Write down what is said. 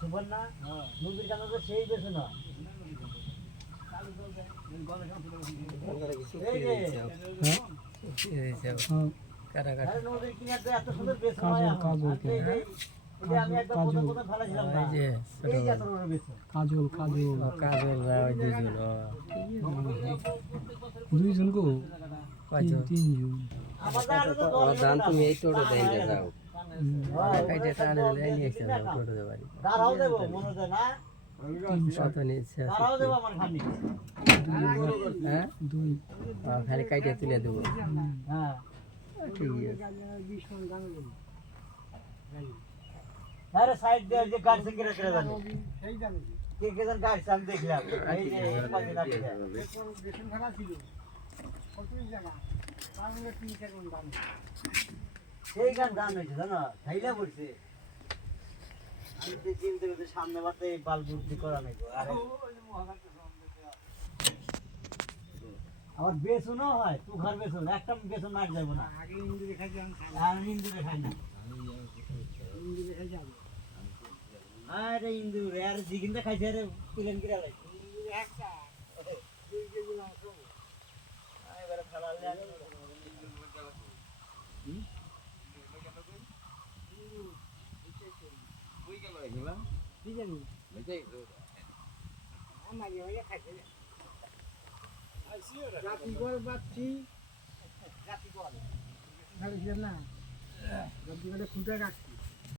সুবর্ণা নদীর কাছে তো সেই বেছে না নদীর কিনারে এত সুন্দর বেছে আমি একদম প্রথম ফেলেছিলাম না এই যে এত বড় বেছে কাজল দুইজন গো তিনজন দান তুমি এই টোটো দেন যাও কাইটে টানে দিলে নিয়ে এসে যাও টোটো দে বাড়ি দাঁড়াও দেবো মনে হয় না কত নিচ্ছে দাঁড়াও দেবো আমার খালি হ্যাঁ দুই খালি কাইটে তুলে দেবো হ্যাঁ ঠিক আছে আরে সাইড দিয়ে যে গাড়ি থেকে রেখে জানি কে কে জন গাড়ি আমি দেখলাম এই যে পাশে দাঁড়িয়ে বেশন ভাড়া ছিল কতই জায়গা বাংলা 3-4 গুণ দাম সেই গান হয়েছে জানো খাইলা পড়ছে আমি তো চিন্তা করতে সামনে বাতে এই বাল বুদ্ধি করা নাই আরে আবার বেসনও হয় তুই ঘর বেসন একটা বেসন না যাবো না আগে ইন্দু দেখাইছি আমি ইন্দু দেখাই না ইন্দু দেখাই যাবে আরে ইন্দু রে আর জিগিনটা খাইছে রে প্লেন কিরা লাই ইন্দু একটা 2 কেজি মাংস আই এবারে ফেলালে আমি কি জানি আমার ইয়ে খাইছে রাতি গল বাচ্চি রাতি গল খাইছে না রাতি গলে খুঁটে রাখছে